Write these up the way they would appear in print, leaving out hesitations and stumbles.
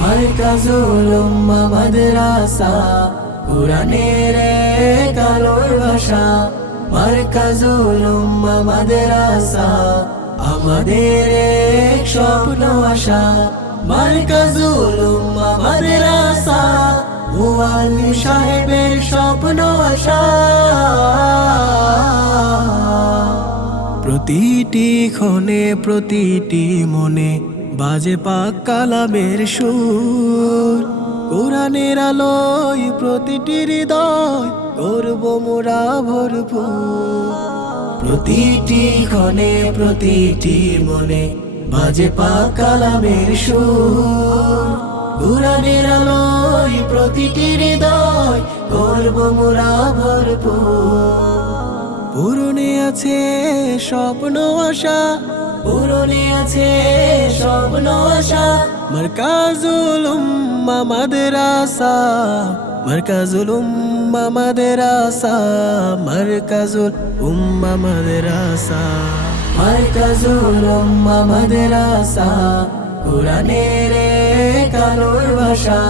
মারকাজুল উম্মাহ মাদ্রাসা কুরআনের এক আলোর ভাষা। মারকাজুল উম্মাহ মাদ্রাসা আমাদের এক স্বপ্ন আশা। মারকাজুল উম্মাহ মাদ্রাসা মুআল্লিম সাহেবের স্বপ্ন আশা। প্রতিটি ক্ষণে প্রতিটি মনে বাজে পাক কালামের সুর। কোরআনের আলোয় প্রতিটি হৃদয় করব মোরা ভরপুর। প্রতিটি ক্ষণে প্রতিটি মনে বাজে পাক কালামের সুর। কোরআনের আলোয় প্রতিটি হৃদয় করব মোরা ভরপুর। পূরণে আছে স্বপ্ন আশা, পূরণে আছে স্বপ্ন আশা। মারকাজুল উম্মাহ মাদ্রাসা, মারকাজুল উম্মাহ মাদ্রাসা, মারকাজুল উম্মাহ মাদ্রাসা। মারকাজুল উম্মাহ মাদ্রাসা কুরআনের এক আলোর ভাষা।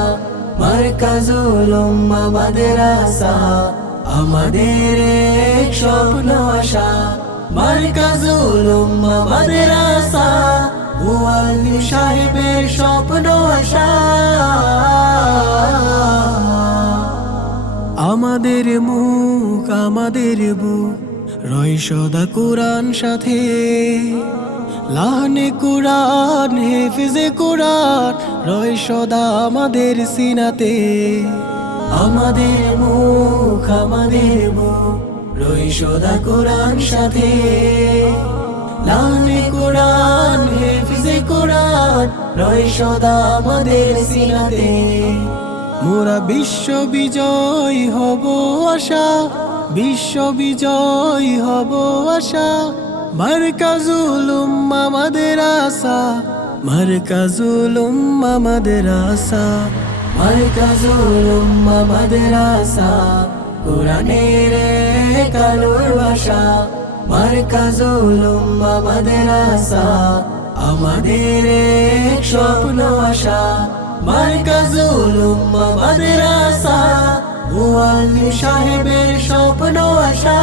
মারকাজুল উম্মাহ মাদ্রাসা আমাদের এক স্বপ্ন আশা। মারকাজুল উম্মাহ মাদ্রাসা মুআল্লিম সাহেবের স্বপ্ন আশা। আমাদের মুখ আমাদের বুক রয় সদা কোরআন সাথে। লাহানে কোরআন হেফেজে কোরআন রয় সদা আমাদের সিনাতে। আমাদের মুখ আমাদের বুক রয় সদা কোরআন সাথে। লাহানে কোরআন হেফেজে কোরআন রয় সদা আমাদের সিনাতে। মোরা বিশ্ব বিজয় হব আশা, বিশ্ব বিজয় হব আশা। মারকাজুল উম্মাহ মাদ্রাসা, মারকাজুল উম্মাহ মাদ্রাসা, মারকাজুল উম্মাহ মাদ্রাসা কুরআনের এক আলোর ভাষা। মারকাজুল উম্মাহ মাদ্রাসা আমাদের এক স্বপ্ন আশা। মারকাজুল উম্মাহ মাদ্রাসা মুআল্লিম সাহেবের স্বপ্ন আশা।